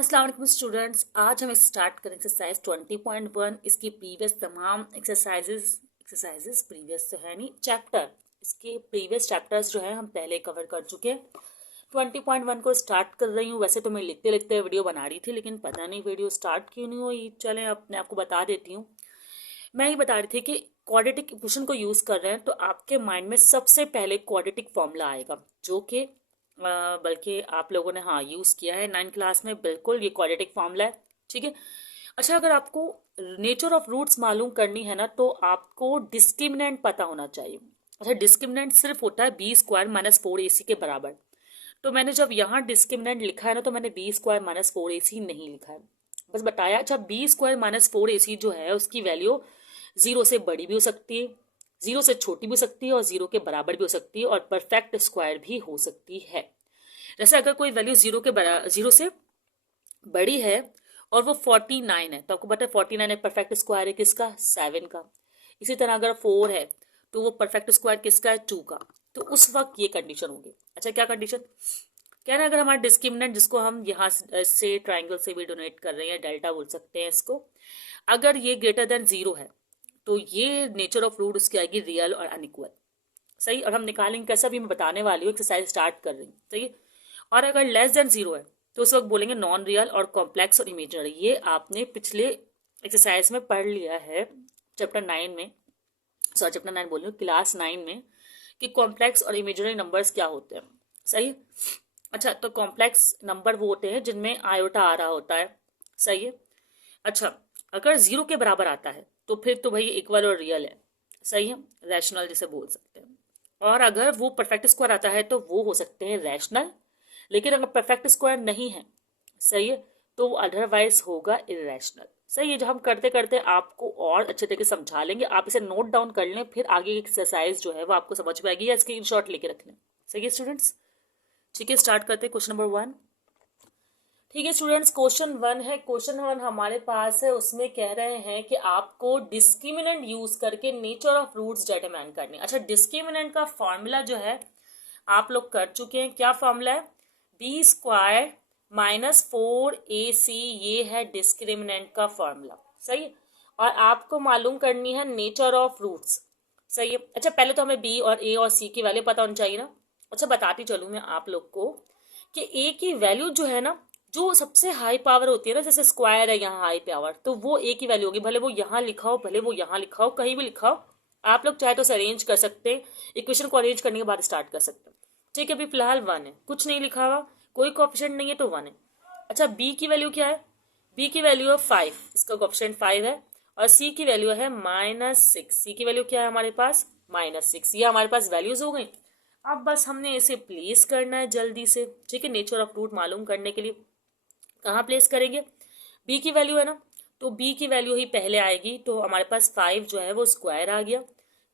अस्सलाम वालेकुम स्टूडेंट्स, आज हम स्टार्ट करें एक्सरसाइज 20.1। इसकी प्रीवियस तमाम एक्सरसाइजेस प्रीवियस तो है नहीं, चैप्टर इसके प्रीवियस चैप्टर्स जो है हम पहले कवर कर चुके हैं। 20.1 को स्टार्ट कर रही हूँ। वैसे तो मैं लिखते लिखते वीडियो बना रही थी, लेकिन पता नहीं वीडियो स्टार्ट क्यों नहीं हुई। चलें, अपने आपको बता देती हूँ। मैं ही बता रही थी कि क्वाड्रेटिक इक्वेशन को यूज़ कर रहे हैं तो आपके माइंड में सबसे पहले क्वाड्रेटिक फॉर्मूला आएगा, जो कि बल्कि आप लोगों ने हाँ यूज़ किया है 9th क्लास में। बिल्कुल, ये क्वाड्रेटिक फॉर्मूला है, ठीक है। अच्छा, अगर आपको नेचर ऑफ रूट्स मालूम करनी है ना, तो आपको डिस्क्रिमिनेंट पता होना चाहिए। अच्छा, डिस्क्रिमिनेंट सिर्फ होता है b² - 4ac के बराबर। तो मैंने जब यहाँ डिस्क्रिमिनेंट लिखा है ना, तो मैंने b² - 4ac नहीं लिखा है, बस बताया। अच्छा, b² - 4ac जो है उसकी वैल्यू 0 से बड़ी भी हो सकती है, 0 से छोटी भी हो सकती है और 0 के बराबर भी हो सकती है और परफेक्ट स्क्वायर भी हो सकती है। जैसे अगर कोई वैल्यू 0 से बड़ी है और वो 49 है, तो आपको पता है 49 एक परफेक्ट स्क्वायर है किसका? 7 का। इसी तरह अगर 4 है तो वो परफेक्ट स्क्वायर किसका है? 2 का। तो उस वक्त ये कंडीशन होगी। अच्छा, क्या कंडीशन कह रहे हैं? अगर हमारा डिस्क्रिमिनेंट, जिसको हम यहाँ से ट्राइंगल से भी डोनेट कर रहे हैं, डेल्टा बोल सकते हैं इसको, अगर ये ग्रेटर देन 0 है तो ये नेचर ऑफ रूट उसकी आएगी रियल और अनइक्वल। सही। और हम निकालेंगे कैसा भी मैं बताने वाली हूँ, एक्सरसाइज स्टार्ट कर रही हूँ। सही। और अगर लेस देन 0 है तो उस वक्त बोलेंगे नॉन रियल और कॉम्प्लेक्स और इमेजिनरी। ये आपने पिछले एक्सरसाइज में पढ़ लिया है चैप्टर 9 में, सॉरी चैप्टर 9 बोल रही हूँ, क्लास 9 में, कि कॉम्प्लेक्स और इमेजिनरी नंबर्स क्या होते हैं। सही। अच्छा, तो कॉम्प्लेक्स नंबर वो होते हैं जिनमें आयोटा आ रहा होता है। सही है। अच्छा, अगर 0 के बराबर आता है तो फिर तो भाई इक्वल और रियल है। सही है, रैशनल जिसे बोल सकते हैं। और अगर वो परफेक्ट स्क्वायर आता है तो वो हो सकते हैं रैशनल, लेकिन अगर परफेक्ट स्क्वायर नहीं है, सही है, तो वो अदरवाइज होगा इरेशनल। सही है। जो हम करते करते आपको और अच्छे तरीके से समझा लेंगे, आप इसे नोट डाउन कर लें, फिर आगे की एक्सरसाइज जो है वो आपको समझ में आएगी, या स्क्रीनशॉट लेके रख लें। सही है स्टूडेंट्स, ठीक है, स्टार्ट करते हैं क्वेश्चन नंबर 1। ठीक है स्टूडेंट्स, क्वेश्चन 1 है। क्वेश्चन 1 हमारे पास है, उसमें कह रहे हैं कि आपको डिस्क्रिमिनेंट यूज करके नेचर ऑफ रूट्स डिटरमाइन करने। अच्छा, डिस्क्रिमिनेंट का फॉर्मूला जो है आप लोग कर चुके हैं। क्या फॉर्मूला है? b² - 4ac, ये है डिस्क्रिमिनेंट का फॉर्मूला। सही है। और आपको मालूम करनी है नेचर ऑफ रूट्स। सही है। अच्छा, पहले तो हमें b और a और c की वैल्यू पता होनी चाहिए ना। अच्छा, बताती चलूँ मैं आप लोग को कि a की वैल्यू जो है ना, जो सबसे हाई पावर होती है ना, जैसे स्क्वायर है यहाँ हाई पावर, तो वो a की वैल्यू होगी। भले वो यहाँ लिखा हो, भले वो यहाँ लिखा हो, कहीं भी लिखा हो, आप लोग चाहे तो उसे अरेंज कर सकते हैं। इक्वेशन को अरेंज करने के बाद स्टार्ट कर सकते हैं। ठीक है, अभी फिलहाल 1 है, कुछ नहीं लिखा हुआ, कोई कोएफिशिएंट नहीं है, तो 1 है। अच्छा, b की वैल्यू क्या है? b की वैल्यू है 5, इसका कोएफिशिएंट 5 है। और c की वैल्यू है -6। c की वैल्यू क्या है हमारे पास? -6। ये हमारे पास वैल्यूज हो गई। अब बस हमने इसे प्लेस करना है जल्दी से। ठीक है, नेचर ऑफ रूट मालूम करने के लिए कहाँ प्लेस करेंगे? b की वैल्यू है ना, तो b की वैल्यू ही पहले आएगी, तो हमारे पास 5 जो है वो स्क्वायर आ गया।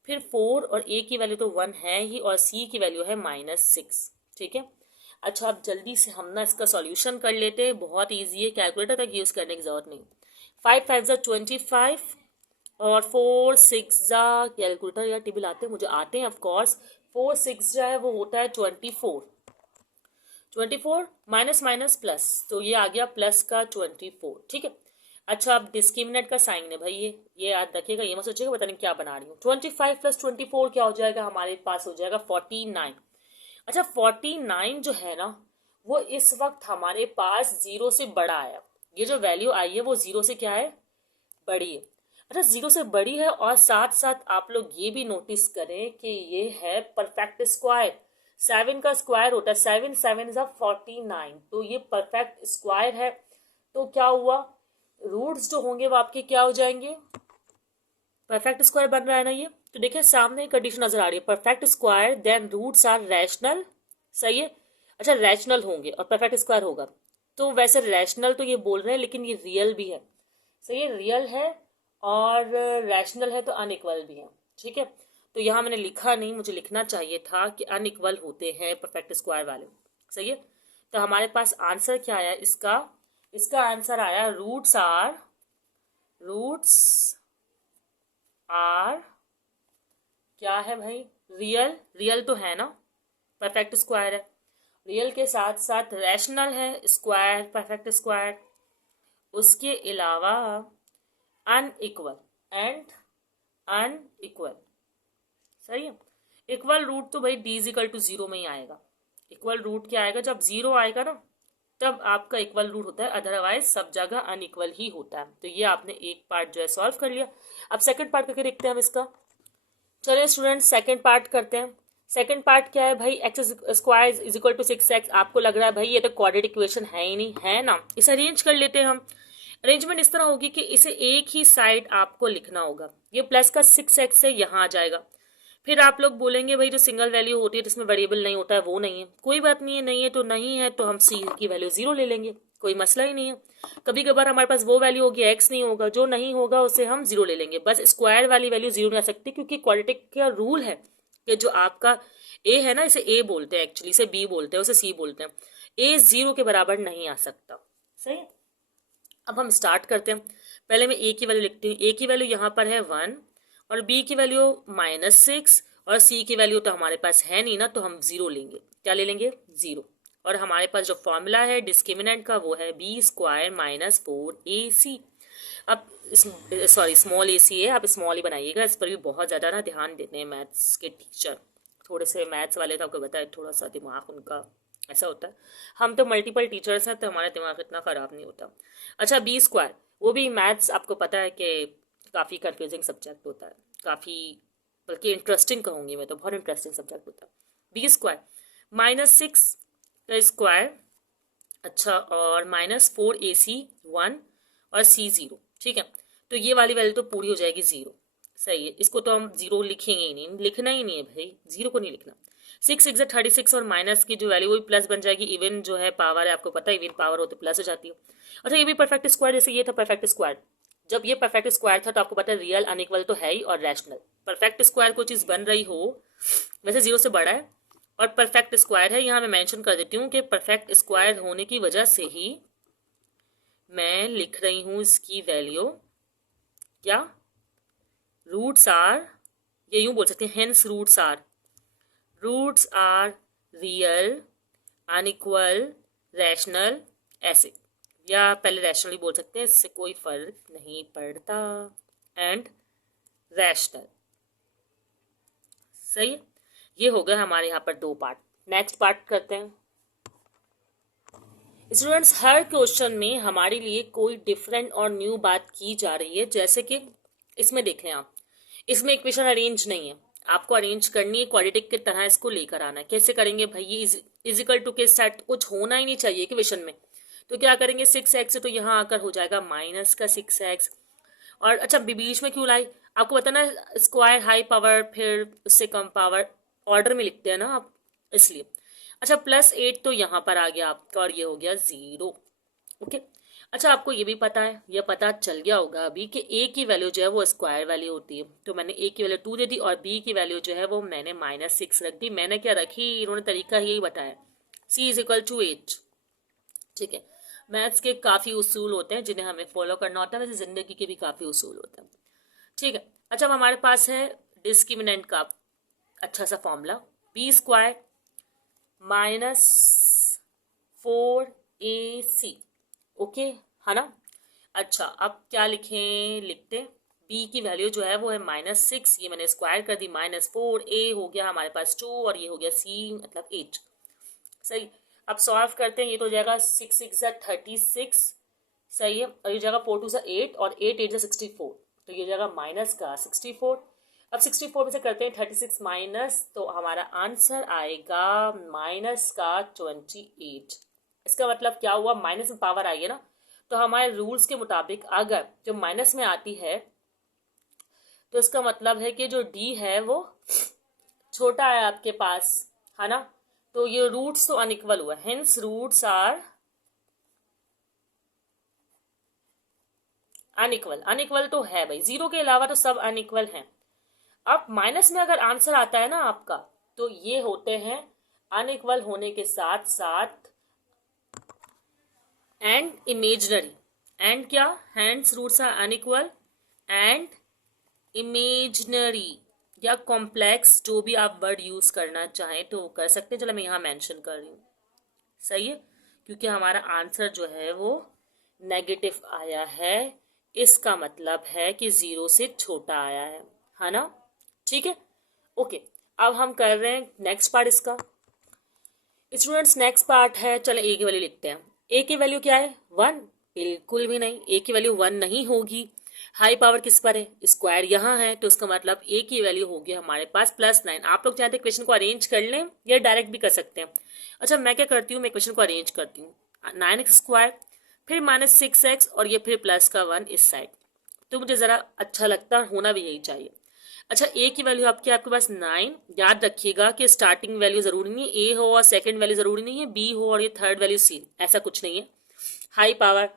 फिर 4 और a की वैल्यू तो 1 है ही, और c की वैल्यू है -6। ठीक है। अच्छा, अब जल्दी से हम ना इसका सॉल्यूशन कर लेते हैं। बहुत ईजी है, कैलकुलेटर तक यूज़ करने की जरूरत नहीं। 5 5 ज़ा 25 और 4 6 ज़ा, कैलकुलेटर या टेबल आते हैं, मुझे आते हैं ऑफकोर्स। 4 6 जो है वो होता है 24। 24 माइनस माइनस प्लस, तो ये आ गया प्लस का 24। ठीक है। अच्छा, अब डिस्क्रिमिनेंट का साइन है भाई, ये याद रखिएगा, ये मत सोचिएगा पता नहीं क्या बना रही हूँ। 25 + 24 क्या हो जाएगा? हमारे पास हो जाएगा 49। अच्छा, 49 जो है ना, वो इस वक्त हमारे पास 0 से बड़ा आया। ये जो वैल्यू आई है वो 0 से क्या है? बड़ी है। अच्छा, 0 से बड़ी है, और साथ साथ आप लोग ये भी नोटिस करें कि ये है परफेक्ट स्क्वायर। 7 का स्क्वायर होता है 7 7 ज़ा 49, तो ये परफेक्ट स्क्वायर है। तो क्या हुआ? रूट्स जो होंगे वो आपके क्या हो जाएंगे? परफेक्ट स्क्वायर बन रहा है ना ये। तो देखिए सामने एक कंडीशन नजर आ रही है, perfect square then roots are rational. सही है। अच्छा, रैशनल होंगे और परफेक्ट स्क्वायर होगा, तो वैसे रैशनल तो ये बोल रहे हैं, लेकिन ये रियल भी है। सही है, रियल है और रैशनल है, तो अनइक्वल भी है। ठीक है। तो यहाँ मैंने लिखा नहीं, मुझे लिखना चाहिए था कि अनइक्वल होते हैं परफेक्ट स्क्वायर वाले। सही है। तो हमारे पास आंसर क्या आया इसका? इसका आंसर आया रूट्स आर क्या है भाई? रियल। रियल तो है ना, परफेक्ट स्क्वायर है। रियल के साथ साथ रैशनल है, स्क्वायर, परफेक्ट स्क्वायर, उसके अलावा अनइक्वल एंड अनइक्वल। सही है। इक्वल रूट तो भाई D is equal to zero में ही आएगा। इक्वल रूट क्या आएगा, जब जीरो आएगा ना तब आपका इक्वल रूट होता है, अदरवाइज सब जगह अनइक्वल ही होता है। तो ये आपने एक पार्ट जो है सॉल्व कर लिया। अब सेकंड पार्ट करके देखते हैं हम इसका। चलिए स्टूडेंट सेकंड पार्ट करते हैं। सेकंड पार्ट क्या है भाई, x square is equal to 6x। आपको लग रहा है भाई ये तो क्वाड्रेटिक इक्वेशन है ही नहीं, है ना, इसे अरेंज कर लेते हैं हम। अरेंजमेंट इस तरह होगी कि इसे एक ही साइड आपको लिखना होगा। ये प्लस का 6x से यहाँ आ जाएगा। फिर आप लोग बोलेंगे भाई जो सिंगल वैल्यू होती है जिसमें वेरिएबल नहीं होता है वो नहीं है। कोई बात नहीं है, नहीं है तो नहीं है, तो हम सी की वैल्यू 0 ले लेंगे, कोई मसला ही नहीं है। कभी कभार हमारे पास वो वैल्यू होगी, एक्स नहीं होगा, जो नहीं होगा उसे हम 0 ले लेंगे। बस स्क्वायर वाली वैल्यू 0 नहीं आ सकती, क्योंकि क्वाड्रेटिक का रूल है कि जो आपका ए है ना, इसे ए बोलते हैं एक्चुअली, इसे बी बोलते हैं, उसे सी बोलते हैं। ए 0 के बराबर नहीं आ सकता। सही है। अब हम स्टार्ट करते हैं। पहले मैं ए की वैल्यू लिखती हूँ। ए की वैल्यू यहाँ पर है 1 और बी की वैल्यू -6 और सी की वैल्यू तो हमारे पास है नहीं ना, तो हम 0 लेंगे। क्या ले लेंगे, 0। और हमारे पास जो फॉर्मूला है डिस्क्रिमिनेंट का वो है बी स्क्वायर -4ac। अब सॉरी स्मॉल ए सी है, आप स्मॉल ही बनाइएगा। इस पर भी बहुत ज़्यादा ना ध्यान देते हैं मैथ्स के टीचर। थोड़े से मैथ्स वाले तो आपको बताए थोड़ा सा दिमाग उनका ऐसा होता है। हम तो मल्टीपल टीचर्स हैं तो हमारा दिमाग इतना ख़राब नहीं होता। अच्छा बी स्क्वायर, वो भी मैथ्स आपको पता है कि काफ़ी कंफ्यूजिंग सब्जेक्ट होता है, काफ़ी बल्कि इंटरेस्टिंग कहूँगी मैं तो, बहुत इंटरेस्टिंग सब्जेक्ट होता है। बी स्क्वायर -6 का स्क्वायर, अच्छा, और -4ac 1 और c 0। ठीक है, तो ये वाली वैल्यू तो पूरी हो जाएगी 0। सही है, इसको तो हम 0 लिखेंगे ही नहीं, लिखना ही नहीं है भाई, 0 को नहीं लिखना। 6 6 36 और माइनस की जो वैल्यू वही प्लस बन जाएगी। इवन जो है पावर है, आपको पता है इवन पावर हो तो प्लस हो जाती है। अच्छा ये भी परफेक्ट स्क्वायर, जैसे ये था परफेक्ट स्क्वायर, जब ये परफेक्ट स्क्वायर था तो आपको पता है रियल अनइक्वल तो है ही और रैशनल। परफेक्ट स्क्वायर कोई चीज़ बन रही हो, वैसे 0 से बड़ा है और परफेक्ट स्क्वायर है, यहाँ मैं मेंशन कर देती हूँ कि परफेक्ट स्क्वायर होने की वजह से ही मैं लिख रही हूँ इसकी वैल्यू क्या, रूट्स आर, ये यूं बोल सकते हैं, hence roots are real unequal rational, ऐसे, या पहले रैशनल ही बोल सकते हैं, इससे कोई फर्क नहीं पड़ता, एंड रैशनल। सही है, ये हो गया हमारे यहाँ पर 2 पार्ट। नेक्स्ट पार्ट करते हैं। स्टूडेंट्स हर क्वेश्चन में हमारे लिए कोई डिफरेंट और न्यू बात की जा रही है। जैसे कि इसमें देख लें आप, इसमें इक्वेशन अरेंज नहीं है, आपको अरेंज करनी है, क्वाड्रेटिक की तरह इसको लेकर आना है। कैसे करेंगे भाई, ये इजिकल टू के सेट कुछ होना ही नहीं चाहिए इक्वेशन में, तो क्या करेंगे 6x तो यहाँ आकर हो जाएगा -6x। और अच्छा बीच में क्यों लाई, आपको पता ना स्क्वायर हाई पावर फिर उससे कम पावर ऑर्डर में लिखते हैं ना आप, इसलिए। अच्छा +8 तो यहाँ पर आ गया आपका और ये हो गया 0। ओके, अच्छा आपको ये भी पता है, ये पता चल गया होगा अभी कि a की वैल्यू जो है वो स्क्वायर वैल्यू होती है, तो मैंने a की वैल्यू 2 दे दी और b की वैल्यू जो है वो मैंने -6 रख दी। मैंने क्या रखी, इन्होंने तरीका यही बताया, c इज इक्वल टू 8। ठीक है, मैथ्स के काफ़ी उसूल होते हैं जिन्हें हमें फॉलो करना होता है, वैसे ज़िंदगी के भी काफ़ी उसूल होते हैं। ठीक है, अच्छा अब हमारे पास है डिस्क्रिमिनेंट का अच्छा सा formula, B square -4ac। Okay है ना। अच्छा अब क्या लिखें, लिखते b की वैल्यू जो है वो है -6, ये मैंने स्क्वायर कर दी, -4a हो गया हमारे पास 2 और ये हो गया c मतलब 8। सही, अब सॉल्व करते हैं, ये तो हो जाएगा 6 6 36। सही है, और ये जाएगा 4 2 8 और 8 8 64, तो ये जाएगा माइनस का 64। अब 64 में से करते हैं 36 माइनस, तो हमारा आंसर आएगा माइनस का 28। इसका मतलब क्या हुआ, माइनस में पावर आई है ना, तो हमारे रूल्स के मुताबिक अगर जो माइनस में आती है तो इसका मतलब है कि जो डी है वो छोटा है आपके पास, है ना, तो ये रूट्स तो अनइक्वल हुआ, hence roots are unequal. Unequal तो है भाई, 0 के अलावा तो सब अनइक्वल हैं। अब माइनस में अगर आंसर आता है ना आपका, तो ये होते हैं अनइक्वल होने के साथ साथ एंड इमेजनरी। एंड क्या, hence roots are unequal and imaginary या कॉम्प्लेक्स, जो भी आप वर्ड यूज करना चाहें तो कर सकते हैं। चलो मैं यहाँ मेंशन कर रही हूँ, सही है, क्योंकि हमारा आंसर जो है वो नेगेटिव आया है, इसका मतलब है कि 0 से छोटा आया है ना। ठीक है, ओके। अब हम कर रहे हैं नेक्स्ट पार्ट इसका। स्टूडेंट्स नेक्स्ट पार्ट है, चलो ए की वैल्यू लिखते हैं। ए की वैल्यू क्या है? 1। बिल्कुल भी नहीं, ए की वैल्यू 1 नहीं होगी। हाई पावर किस पर है? स्क्वायर यहाँ है, तो इसका मतलब ए की वैल्यू होगी हमारे पास +9। आप लोग चाहते हैं क्वेश्चन को अरेंज कर लें या डायरेक्ट भी कर सकते हैं। अच्छा, मैं क्या करती हूँ, मैं क्वेश्चन को अरेंज करती हूँ। 9x², फिर -6x, और ये फिर प्लस का 1 इस साइड, तो मुझे ज़रा अच्छा लगता है, होना भी यही चाहिए। अच्छा, ए की वैल्यू आपके पास 9। याद रखिएगा कि स्टार्टिंग वैल्यू जरूरी नहीं है ए हो और सेकंड वैल्यू जरूरी नहीं है बी हो और ये थर्ड वैल्यू सी, ऐसा कुछ नहीं है। हाई पावर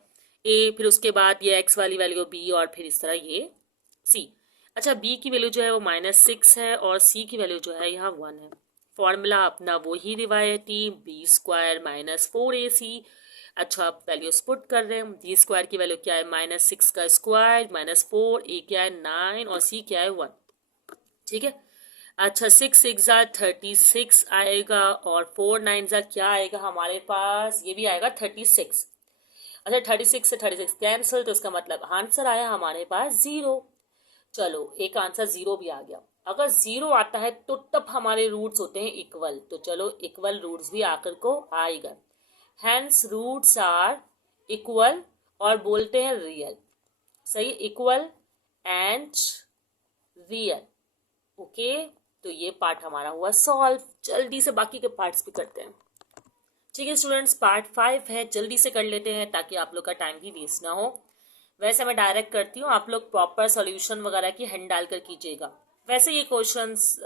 ए, फिर उसके बाद ये एक्स वाली वैल्यू बी, और फिर इस तरह ये सी। अच्छा, बी की वैल्यू जो है वो -6 है और सी की वैल्यू जो है यहाँ 1 है। फॉर्मूला अपना वही रिवायती, b² -4ac। अच्छा, आप वैल्यूज पुट कर रहे हैं। b² की वैल्यू क्या है? -6 का स्क्वायर -4, ए क्या है 9 और सी क्या है 1। ठीक है। अच्छा, 6 6 36 आएगा और 4 9 क्या आएगा हमारे पास? ये भी आएगा 36। अच्छा, 36 से 36 कैंसिल, तो इसका मतलब आंसर आया हमारे पास 0। चलो, एक आंसर 0 भी आ गया। अगर 0 आता है तो तब हमारे रूट्स होते हैं इक्वल, तो चलो इक्वल रूट्स भी आकर को आएगा। हैंस रूट्स आर इक्वल, और बोलते हैं रियल। सही, इक्वल एंड रियल। ओके, तो ये पार्ट हमारा हुआ सॉल्व। जल्दी से बाकी के पार्ट्स भी करते हैं। ठीक है स्टूडेंट्स, पार्ट 5 है, जल्दी से कर लेते हैं ताकि आप लोग का टाइम भी वेस्ट ना हो। वैसे मैं डायरेक्ट करती हूँ, आप लोग प्रॉपर सॉल्यूशन वगैरह की हैंड डाल कर कीजिएगा। वैसे ये क्वेश्चंस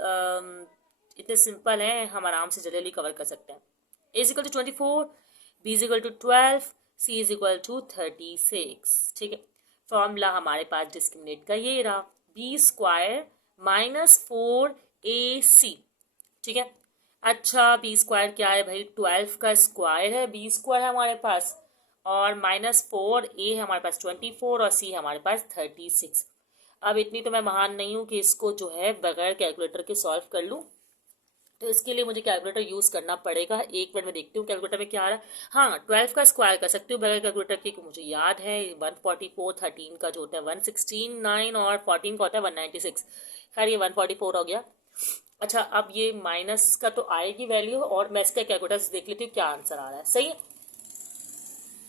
इतने सिंपल हैं, हम आराम से जल्दी कवर कर सकते हैं। A = 24, B = 12, C = 36। ठीक है, फॉर्मूला हमारे पास डिस्क्रिमिनेट का ये रहा, b² -4ac। ठीक है। अच्छा, b² क्या है भाई? 12 का स्क्वायर है, b² है हमारे पास, और -4a है हमारे पास 24, और c हमारे पास 36। अब इतनी तो मैं महान नहीं हूँ कि इसको जो है बगैर कैलकुलेटर के सॉल्व कर लूँ, तो इसके लिए मुझे कैलकुलेटर यूज़ करना पड़ेगा। एक मिनट में देखती हूँ कैलकुलेटर में क्या आ रहा है। हाँ, 12 का स्क्वायर कर सकती हूँ बगैर कैलकुलेटर के, मुझे याद है 144, 13 का जो होता है 116, 9 और 14 का होता है 196। खैर, ये 144 हो गया। अच्छा, अब ये माइनस का तो आएगी वैल्यू, और मैं इसका कैलकुलेटर से देख लेती हूँ क्या आंसर आ रहा है। सही है,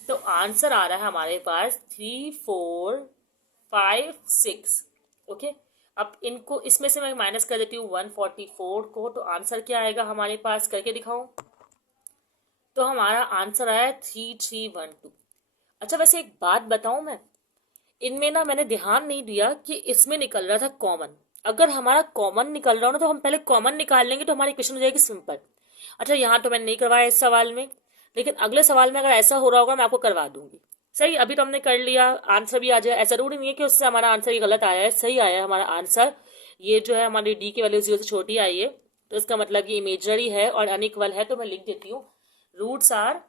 तो आंसर आ रहा है हमारे पास 3456। ओके, अब इनको इसमें से मैं माइनस कर देती हूँ 144 को, तो आंसर क्या आएगा हमारे पास? करके दिखाऊं, तो हमारा आंसर आया 3312। अच्छा, वैसे एक बात बताऊं मैं, इनमें ना मैंने ध्यान नहीं दिया कि इसमें निकल रहा था कॉमन। अगर हमारा कॉमन निकल रहा हो ना, तो हम पहले कॉमन निकाल लेंगे तो हमारी इक्वेशन हो जाएगी सिंपल। अच्छा, यहाँ तो मैंने नहीं करवाया इस सवाल में, लेकिन अगले सवाल में अगर ऐसा हो रहा होगा मैं आपको करवा दूंगी। सही, अभी तो हमने कर लिया, आंसर भी आ जाए, ऐसा जरूरी नहीं है कि उससे हमारा आंसर ये गलत आया है, सही आया है हमारा आंसर। ये जो है हमारी डी की वैल्यू 0 से छोटी आई है, तो इसका मतलब ये इमेजनरी है और अनइक्वल है, तो मैं लिख देती हूँ रूट्स आर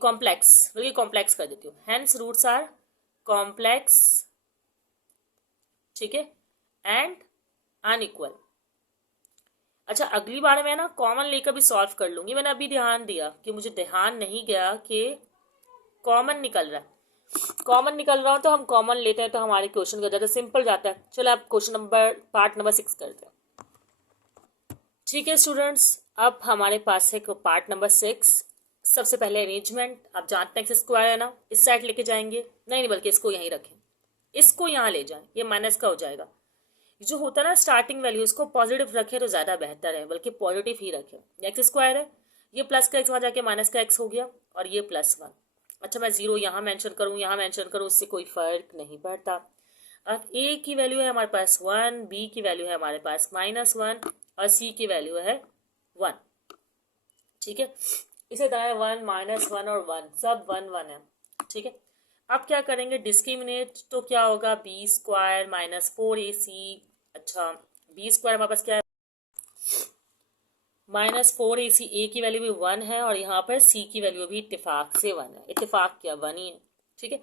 कॉम्प्लेक्स, बल्कि कॉम्प्लेक्स कर देती हूँ, हैंस रूट्स आर कॉम्प्लेक्स। ठीक है, एंड अनइक्वल। अच्छा, अगली बार मैं ना कॉमन लेकर भी सॉल्व कर लूंगी। मैंने अभी ध्यान दिया कि मुझे ध्यान नहीं गया कि कॉमन निकल रहा है। कॉमन निकल रहा हो तो हम कॉमन लेते हैं, तो हमारे क्वेश्चन का ज़्यादा सिंपल जाता है। चलो, आप क्वेश्चन नंबर पार्ट नंबर 6 करते हैं। ठीक है स्टूडेंट्स, अब हमारे पास है पार्ट नंबर 6। सबसे पहले अरेंजमेंट, आप जानते हैं स्क्वायर है ना, इस साइड लेके जाएंगे, नहीं बल्कि इसको यहीं रखें, इसको यहाँ ले जाएं, ये माइनस का हो जाएगा। जो होता है ना स्टार्टिंग वैल्यू, इसको पॉजिटिव रखें तो ज़्यादा बेहतर है, बल्कि पॉजिटिव ही रखें। x² है, ये प्लस का x वहाँ जाके माइनस का x हो गया, और ये +1। अच्छा, मैं 0 यहाँ मेंशन करूँ, यहाँ मेंशन करूँ, उससे कोई फर्क नहीं पड़ता। अब a की वैल्यू है हमारे पास 1, b की वैल्यू है हमारे पास -1, और c की वैल्यू है 1। ठीक है, इसे तरह 1 -1 और 1 सब 1 1 है। ठीक है, अब क्या करेंगे डिस्क्रिमिनेट, तो क्या होगा b² -4ac। अच्छा, b² हमारे पास क्या है? -4ac। a की वैल्यू भी 1 है, और यहाँ पर c की वैल्यू भी इत्तेफाक से 1 है। इत्तेफाक क्या? 1 ही है। ठीक है,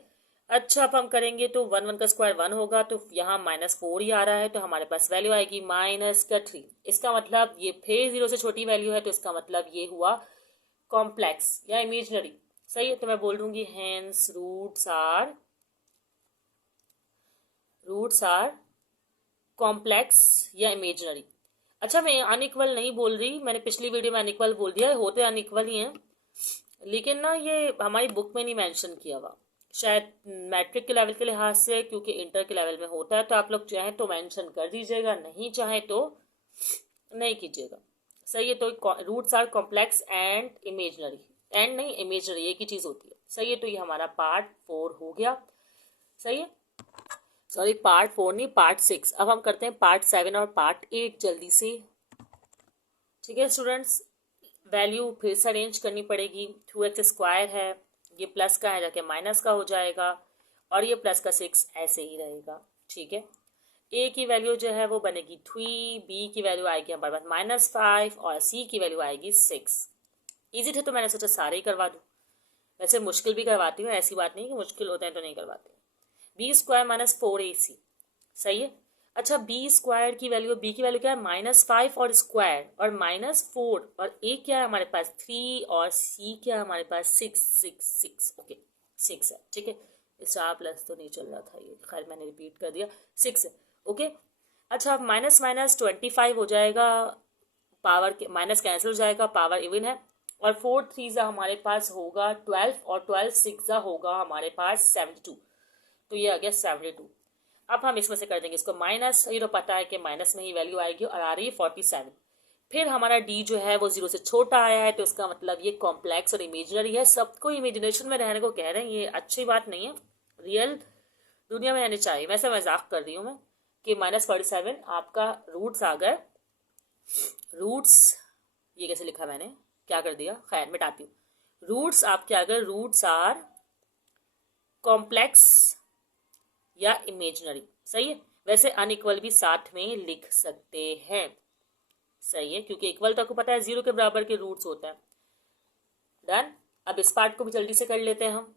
अच्छा, अब हम करेंगे तो 1 का स्क्वायर 1 होगा, तो यहाँ -4 ही आ रहा है, तो हमारे पास वैल्यू आएगी -3। इसका मतलब ये फिर 0 से छोटी वैल्यू है, तो इसका मतलब ये हुआ कॉम्प्लेक्स या इमेजनरी। सही है, तो मैं बोल दूंगी हेंस रूट्स आर कॉम्प्लेक्स या इमेजनरी। अच्छा, मैं अनइक्वल नहीं बोल रही, मैंने पिछली वीडियो में अनइक्वल बोल दिया है, होते अनइक्वल ही हैं, लेकिन ना ये हमारी बुक में नहीं मेंशन किया हुआ, शायद मैट्रिक के लेवल के लिहाज से, क्योंकि इंटर के लेवल में होता है, तो आप लोग चाहें तो मेंशन कर दीजिएगा, नहीं चाहे तो नहीं कीजिएगा। सही है, तो roots are complex and imaginary, and नहीं इमेजनरी एक ही चीज होती है। सही है, तो ये हमारा पार्ट 4 हो गया। सही है, सॉरी पार्ट 4 नहीं, पार्ट 6। अब हम करते हैं पार्ट 7 और पार्ट 8 जल्दी से। ठीक है स्टूडेंट्स, वैल्यू फिर से अरेंज करनी पड़ेगी। 2x स्क्वायर है, ये प्लस का है जाके माइनस का हो जाएगा, और ये प्लस का 6 ऐसे ही रहेगा। ठीक है, a की वैल्यू जो है वो बनेगी 3, b की वैल्यू आएगी हमारे पास -5, और c की वैल्यू आएगी 6। इजी थे तो मैंने सोचा सारे ही करवा दूँ। वैसे मुश्किल भी करवाती हूँ, ऐसी बात नहीं कि मुश्किल होते हैं तो नहीं करवाती। B square -4ac। सही है। अच्छा, बी स्क्वायर की वैल्यू, बी की वैल्यू क्या है -5 और स्क्वायर, और -4, और ए क्या है हमारे पास 3, और सी क्या है हमारे पास 6। ओके 6 है। ठीक है, स्टार प्लस तो नहीं चल रहा था ये, खैर मैंने रिपीट कर दिया, 6 है। ओके, अच्छा, -25 हो जाएगा, पावर के माइनस कैंसिल हो जाएगा, पावर इवन है, और 4 3 हमारे पास होगा 12, और 12 6 होगा हमारे पास 72, तो ये आ गया 72। अब हम इसमें से कर देंगे इसको माइनस, ये तो पता है कि माइनस में ही वैल्यू आएगी, और आ रही है 47। फिर हमारा डी जो है वो 0 से छोटा आया है, तो इसका मतलब ये कॉम्प्लेक्स और इमेजिनरी है। सबको इमेजिनेशन में रहने को कह रहे हैं, ये अच्छी बात नहीं है, रियल दुनिया में रहनी चाहिए। वैसे मजाक कर रही हूँ मैं कि -47 आपका रूट्स आ गए। रूट्स, ये कैसे लिखा मैंने, क्या कर दिया, खैर मिटाती हूँ। रूट्स आपके आ गए, रूट्स आर कॉम्प्लेक्स या इमेजिनरी। सही है, वैसे अनइक्वल भी साथ में लिख सकते हैं। सही है, क्योंकि इक्वल तो आपको पता है 0 के बराबर के रूट्स होता है। डन, अब इस पार्ट को भी जल्दी से कर लेते हैं हम।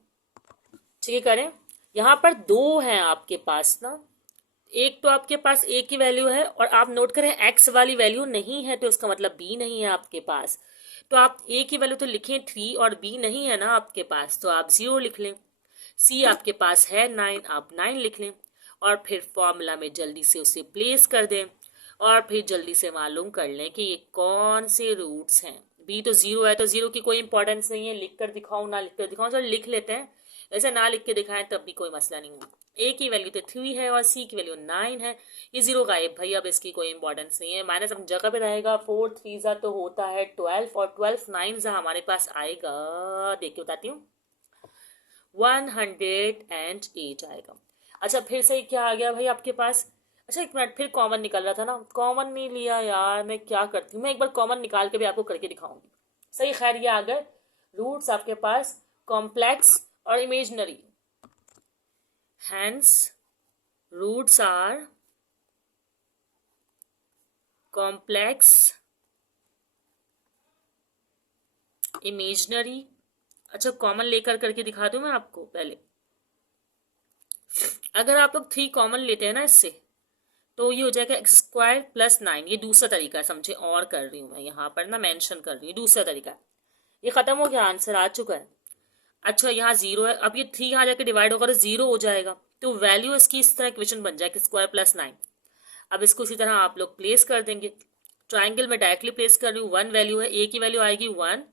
ठीक है, करें। यहाँ पर 2 हैं आपके पास ना, एक तो आपके पास a की वैल्यू है, और आप नोट करें x वाली वैल्यू नहीं है, तो इसका मतलब b नहीं है आपके पास। तो आप a की वैल्यू तो लिखें 3, और b नहीं है ना आपके पास, तो आप 0 लिख लें। c आपके पास है 9, आप 9 लिख लें, और फिर फॉर्मूला में जल्दी से उसे प्लेस कर दें, और फिर जल्दी से मालूम कर लें कि ये कौन से रूट्स हैं। b तो 0 है, तो 0 की कोई इंपॉर्टेंस नहीं है, लिख कर दिखाऊं ना लिख कर दिखाऊं, चलो लिख लेते हैं। वैसे ना लिख के दिखाएं तब भी कोई मसला नहीं है। a की वैल्यू तो 3 है, और c की वैल्यू 9 है, ये 0 गायब भाई, अब इसकी कोई इंपॉर्टेंस नहीं है, माइनस अपनी जगह पे रहेगा। 4 3 तो होता है 12, और 12 9 हमारे पास आएगा, देख के बताती हूँ, 108 आएगा। अच्छा, फिर से क्या आ गया भाई आपके पास। अच्छा, एक मिनट, फिर कॉमन निकल रहा था ना, कॉमन नहीं लिया यार, मैं क्या करती हूँ, मैं एक बार कॉमन निकाल के भी आपको करके दिखाऊंगी। सही, खैर ये आ गए रूट्स आपके पास कॉम्प्लेक्स और imaginary. Hence roots are complex imaginary. अच्छा, कॉमन लेकर करके दिखा दूं मैं आपको पहले। अगर आप लोग 3 कॉमन लेते हैं ना इससे, तो ये हो जाएगा x² + 9। ये दूसरा तरीका है, समझे, और कर रही हूँ मैं यहाँ पर ना, मेंशन कर रही हूँ, दूसरा तरीका है। ये खत्म हो गया, आंसर आ चुका है। अच्छा, यहाँ 0 है, अब ये 3 यहाँ जाके डिवाइड होगा तो 0 हो जाएगा, तो वैल्यू इसकी इस तरह इक्वेशन बन जाएगी x² + 9। अब इसको इसी तरह आप लोग प्लेस कर देंगे। ट्राइंगल में डायरेक्टली प्लेस कर रही हूँ, 1 वैल्यू है, a की वैल्यू आएगी 1,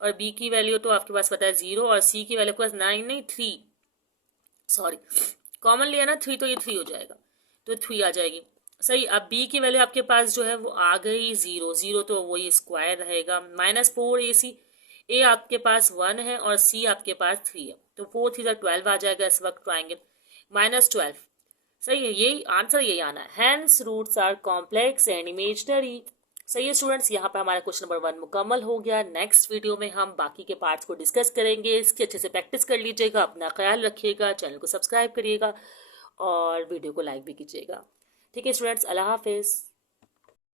और b की वैल्यू तो आपके पास पता है 0, और c की वैल्यू आपके पास 9 नहीं 3, सॉरी कॉमन लिया ना 3, तो ये 3 हो जाएगा, तो 3 आ जाएगी। सही, अब b की वैल्यू आपके पास जो है वो आ गई 0, 0 तो वही स्क्वायर रहेगा, -4ac। a आपके पास 1 है, और c आपके पास 3 है, तो 4 3 12 आ जाएगा इस वक्त ट्राइंगल, -12। सही है, यही आंसर, यही आना है। Hence roots are complex and imaginary. सही है स्टूडेंट्स, यहाँ पर हमारा क्वेश्चन नंबर 1 मुकम्मल हो गया। नेक्स्ट वीडियो में हम बाकी के पार्ट्स को डिस्कस करेंगे। इसकी अच्छे से प्रैक्टिस कर लीजिएगा, अपना ख्याल रखिएगा, चैनल को सब्सक्राइब करिएगा, और वीडियो को लाइक भी कीजिएगा। ठीक है स्टूडेंट्स, अल्लाह हाफिज़।